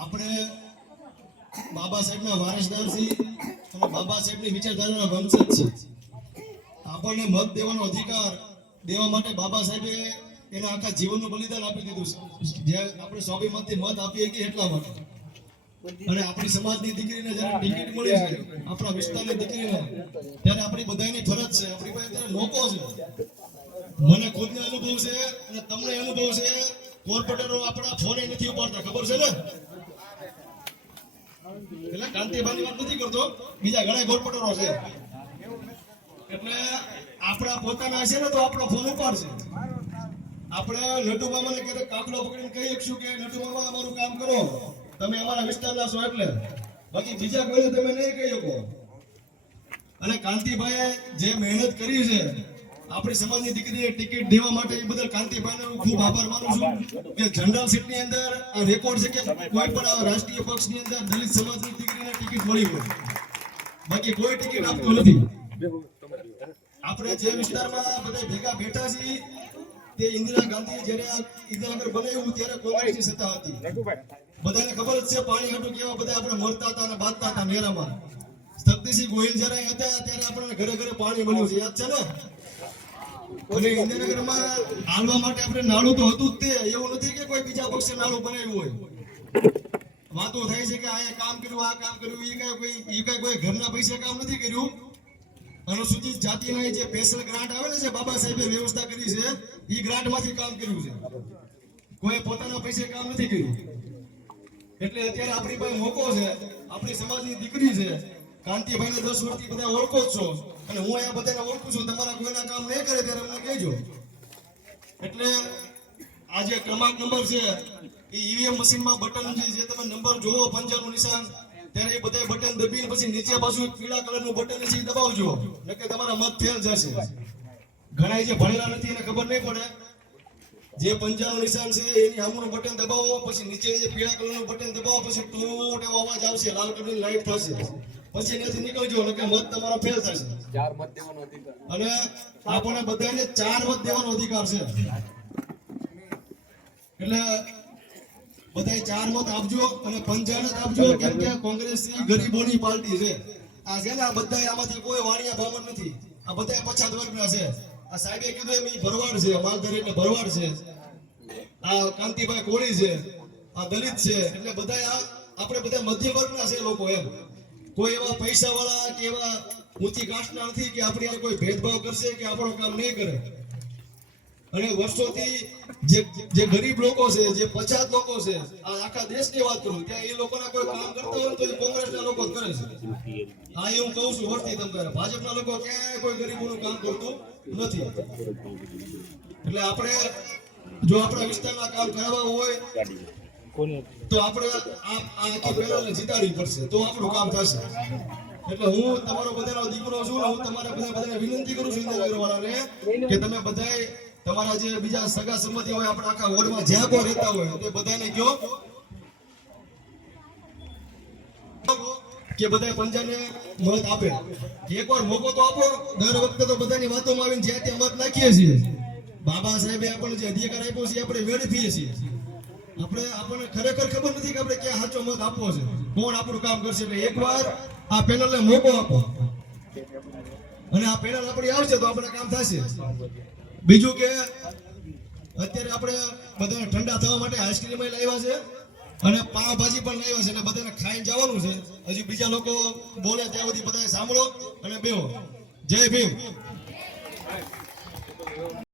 આપણે બાબા સાહેબના વારસદાર છીએ અને બાબા સાહેબની વિચારધારાના વંશજ છીએ. આપણને મત દેવાનો અધિકાર દેવા માટે બાબા સાહેબે એના આખા જીવનનું બલિદાન આપી દીધું છે. જે આપણે સ્વાભિમાનથી મત આપીએ કે એટલા માટે. અને આપણી સમાજની દીકરીને જ્યારે ટિકિટ મળી છે, આપણા વિસ્તારની દીકરીને, ત્યારે આપણી બધાની ફરજ છે, આપણી પાસે ત્યારે મોકો છે. મને ખુદને અનુભવ છે અને તમને અનુભવ છે. કોર્પોરેટરો આપણા ફોને નથી ઉપાડતા, ખબર છે ને? એટલે કાંતિભાઈની વાત નથી કરતો, બીજા ઘણા કોર્પોરેટરો છે. એટલે આપણા પોતાના છે ને તો આપણો ફોન ઉપાડશે. આપણે નટુ મામાને ક્યારેક કાકડો પકડીને કહી શકશું કે નટુ મામા અમારું કામ કરો, તમે અમારા વિસ્તારના છો એટલે. બાકી બીજા કોઈને તમે નહીં કહી શકો. અને કાંતિભાઈએ જે મહેનત કરી છે આપણી સમાજની દીકરીને ટિકિટ દેવા માટે, એ બદલ કાંતિભાઈનો હું ખૂબ આભાર માનું છું. કે જનરલ સીટની અંદર આ રેકોર્ડ છે કે કોઈ પણ રાષ્ટ્રીય પક્ષની અંદર દલિત સમાજની દીકરીને ટિકિટ મળી હોય, બાકી કોઈ ટિકિટ આપતું નથી. આપણે જે વિસ્તારમાં બધા ભેગા બેઠા છીએ તે ઇન્દિરા ગાંધી જ્યારે ઇન્દિરાનગર બનાવ્યું ત્યારે કોંગ્રેસની સત્તા હતી. બધાને ખબર જ છે પાણી હાટું કેવા બધા આપણે મરતા હતા અને બાંધતા હતા નેરામાં. શક્તિસિંહ ગોહિલ જ્યારે હતા ત્યારે આપણને ઘરે ઘરે પાણી મળ્યું છે, યાદ છે ને? અને ઇન્દિરાનગરમાં હાલવા માટે આપણે નાળું તો હતું જ તે. એવું નથી કે કોઈ બીજા પક્ષે નાળું બનાવ્યું હોય. વાતો થાય છે કે આ કામ કર્યું, આ કામ કર્યું, એ કઈ કોઈ ઘરના પૈસે કામ નથી કર્યું. અનુસૂચિત જાતિના જે સ્પેશિયલ ગ્રાન્ટ આવે ને, જે બાબા સાહેબે વ્યવસ્થા કરી છે, એ ગ્રાન્ટમાંથી કામ કર્યું છે. કોઈ પોતાના પૈસે કામ નથી કર્યું. એટલે અત્યારે આપણી પાસે મોકો છે, આપણી સમાજની દીકરી છે. કાંતિભાઈને 10 વર્ષથી બધા ઓળખો જ છો અને હું અહીંયા બધાને ઓળખું છું. તમારા કોઈના કામ નહીં કરે ત્યારે અમને કહેજો. એટલે આ જે ક્રમાંક નંબર છે એ ઈવીએમ મશીનમાં બટન છે, જે તમે નંબર જોવો 55 નિશાન, ત્યારે એ બધા બટન દબીને પછી નીચે પાછું પીળા કલરનું બટન છે એ દબાવજો, નકર તમારા મત ફેલ જશે. ઘણા જે ભણેલા નથી એને ખબર નહીં પડે. જે 55 નિશાન છે એની સામેનું બટન દબાવો, પછી નીચે જે પીળા કલરનું બટન દબાવો, પછી ટૂટ એવો અવાજ આવશે, લાલ કલરની લાઈટ થશે, પછી એનાથી નીકળજો, નકર મત તમારો ફેલ થશે. 4 મત દેવાનો અધિકાર. અને આપણને બધાને 4 મત દેવાનો અધિકાર છે. એટલે બધાય 4 મત આપજો અને 55 આપજો, કેમ કે કોંગ્રેસ ગરીબોની પાર્ટી છે. આ છે ને, આ બધા આમાંથી કોઈ વાણિયા ભામણ નથી. આ બધા પછાત વર્ગના છે. આ સાહેબે કીધું એમ ભરવાડ છે, માલધારી એટલે ભરવાડ છે. આ કાંતિભાઈ કોળી છે, આ દલિત છે. એટલે બધા આપણે બધા મધ્ય વર્ગના છે લોકો. એમ કોઈ એવા પૈસા વાળા કે એવા ઊંચી કાસ્ટના નથી કે આપણે કોઈ ભેદભાવ કરશે કે આપણો કામ નહીં કરે. અને વર્ષોથી જે ગરીબ લોકો છે, જે પછાત લોકો છે, આ આખા દેશની વાત કરું, ત્યાં એ લોકોના કોઈ કામ કરતા હોય તો કોંગ્રેસના લોકો જ કરે છે. હા, એ હું કહું છું વર્ષથી તમને. ભાજપના લોકો ક્યાંય કોઈ ગરીબોનું કામ કરતું નથી. એટલે આપણે જો આપણા વિસ્તારના કામ કરાવવા હોય તો આપણે આ આખી પેનલને જીતાડવી પડશે, તો આપણું કામ થશે. એટલે હું તમારો બધાનો દીકરો છું. હું તમારા બધાને વિનંતી કરું છું ઇન્દિરાનગરવાળાને કે તમે બધાય તમારા જે બીજા સગા સંબંધી હોય, આપણા આખા વોર્ડમાં જ્યાં કોઈ રહેતા હોય તે બધાને કહો કે બધા પંજાને મત આપે. એકવાર મોકો તો આપો. દર વખતે તો બધાની વાતોમાં આવીને જ્યાં ત્યાં મત નાખીએ છીએ. બાબા સાહેબે આપણને જે અધિકાર આપ્યો છે આપણે વેડફીએ છીએ. આપણને ખરેખર ખબર નથી કે આપણે ક્યાં સાચો મત આપવો છે, કોણ આપણું કામ કરશે. એટલે એકવાર આ પેનલને મોકો આપો અને આ પેનલ આપણી આવશે તો આપણે કામ થશે. બીજું કે અત્યારે આપણે બધાને ઠંડા થવા માટે આઈસ્ક્રીમ લાવ્યા છે અને પાવભાજી પણ લાવ્યા છે. એટલે બધાને ખાઈને જવાનું છે. હજી બીજા લોકો બોલે ત્યાં સુધી બધા સાંભળો અને બેહો. જય ભીમ.